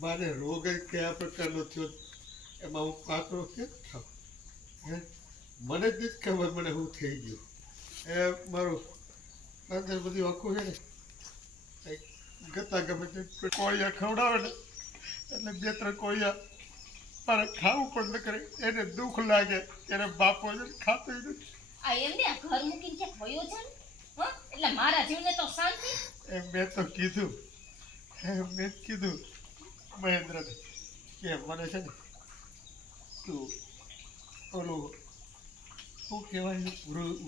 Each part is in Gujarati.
મારે રોગ કયા પ્રકારનો થયો એમાં હું પાત્રો કેમ થાવ? હે મને જ નથી ખબર મને શું થઈ ગયું. એ મારું અંદર બધી આખું છે ને ગતા ગમે તે કોળિયા ખવડાવે ને એટલે 2-3 કોળિયા મારે ખાવું પણ ન કરે એને દુઃખ લાગે એને બાપો છે ખાતો નથી. આ એમને ઘર મૂકીને ક્યાંક વયો છે ને એટલે મારા જીવને તો શાંતિ. મેં તો કીધું મહેન્દ્રને કે મને છે ને તું ઓલું શું કહેવાય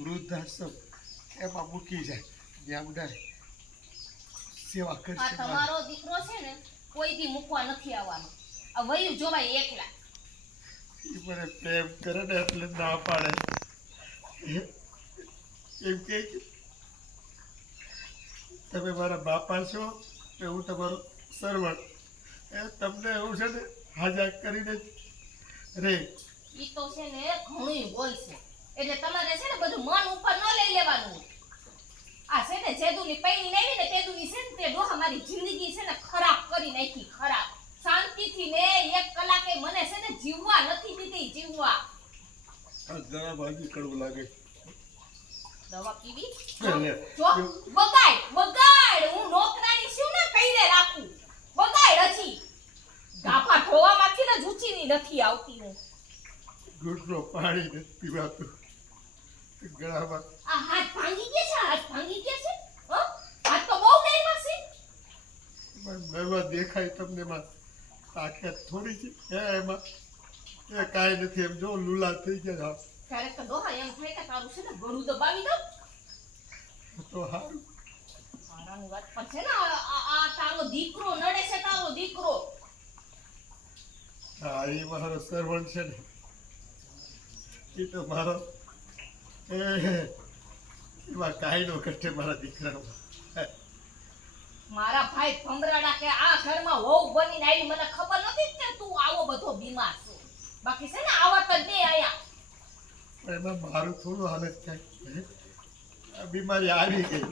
વૃદ્ધાશ્રમ એમાં મૂકી જાય ત્યાં બધા સેવા આ કરશે. તમારો દીકરો છે ને કોઈ દી મૂકવા નથી આવવાનો. આ વયું જોવાય એકલા. એ મને પ્રેમ કરે ને એટલે ના પાડે. એમ કે તમે મારા બાપા છો કે હું તમારો સર્વન્ટ. એ તમને એવું છે ને હાજર કરીને રે. ઈ તો છે ને ઘણું બોલશે એટલે તમારે છે ને બધું મન ઉપર ન લઈ લેવાનું. આ છે ને જેદુની પૈણી નહીં ને તેદુની છે ને તે ડોહા મારી જિંદગી છે ને ખરાબ કરી નાખી. ખરાબ શાંતિથી ને 1 કલાકે મને છે ને જીવવા નથી દીધી. જીવવા જરા બાજુ કડવું લાગે. દવા પીવી લે. જો બગાડ હું નોકરાણી છું ને કઈને રાખું. બગાડ હજી ગાફા ઠોવામાંથી ને જૂચીની નથી આવતી. હું ઘૂંટડો પાણી નથી પીવાતું ગળામાં. આ હાથ ભાંગી ગયા છે. હાથ તો બહુ નરવા છે. નરવા દેખાય તમને માં તાકાત થોડી છે એમાં એ કાંઈ નથી. એમ જો લુલા થઈ ગયા ક્યારેક તો ડોહા એમ થાય કે તારું છે ને ગળું દબાવી દઉં તો સારું. મારાની વાત પર છે ને આ તારો દીકરો નડે છે. તારો દીકરો હા એ મારો સર્વન્ટ છે ને એ તો મારો એમાં કાંઈ નો કષ્ટે મારા દીકરામાં. મારા ભાઈ ભમરાડા કે આ ઘરમાં વહુ બનીને આવી મને ખબર નથી કે તું આવો બધો બીમાર છો. બાકી છે ને આવત જ નહીં આયા. પણ એમાં મારું થોડું હાલત થાય. આ બીમારી આવી ગઈ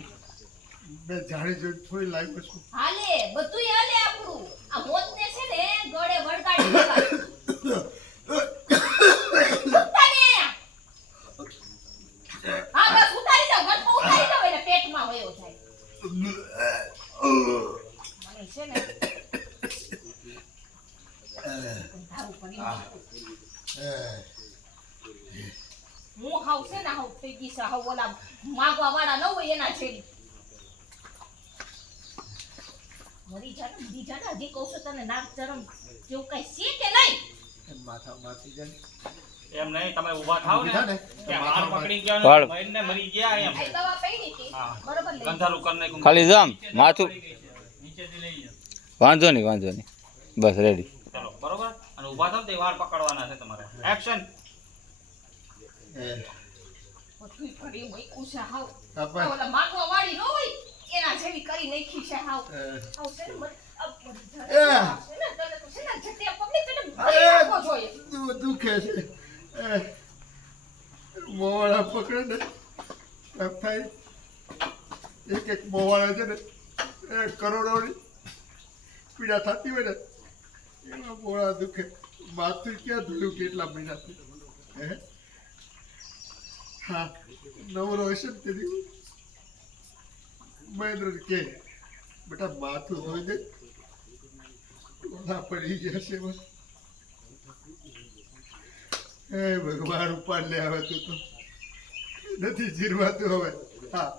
મેં જાણી જોઈ થોડી લાગ્યું છું. હાલે બધુંય હાલે આપણું. આ મોતને છે ને ગળે વળગાડી દેવાય. હા બસ ઉતારી જાવ. ગટકો ઉતારી જાવ એટલે પેટમાં વયો જાય. મને છે ને ધારું કરી હું હાવ છે ને હાવ થઈ ગઈ છે. હાવ ઓલા માગવા વાળા ન હોય એના જેવી. મરી જા ને હજી કહું છું તને નાક ચરમ જેવું કઈ છે કે નહીં? માથા માથી જાય એમ નહીં તમે ઊભા થાવ ને કે હાર પકડી ગયા વાળ. ને મરીને મરી ગયા એમ આ દવા પડી હતી હા. બરોબર લઈ ગંધારું કરી નાખ્યું. ખાલી જામ માથું નીચેથી લઈ જાઓ. વાંધો નહીં બસ રેડી. ચલો બરોબર અને ઊભા થાવ તો એ વાળ પકડવાના છે તમારે. એક્શન. બધુંય ફરી મૂક્યું છે હાવ. બાપા. આ ઓલા માગવા વાળી ન હોય એના જેવી કરી નાખી છે હાવ. હાવ છે ને તને તો છે ને જગ્યા પકડી તને મારી નાખવો જોઈએ. દુખે છે મોવાળા પકડે ને એમ થાય એક મોવાળા છે ને કરોડોની પીડા થતી હોય ને એમાં મોળા દુખે. માથું ક્યાં ધોયું કેટલા મહિનાથી. હે હા નવરો હશે ને તેથી મહેન્દ્ર કે બેટા માથું ધોઈ દે ટોલા પડી ગયા છે. હે ભગવાન ઉપાડ લે હવે તું તો નથી જીરવાતું હવે. હા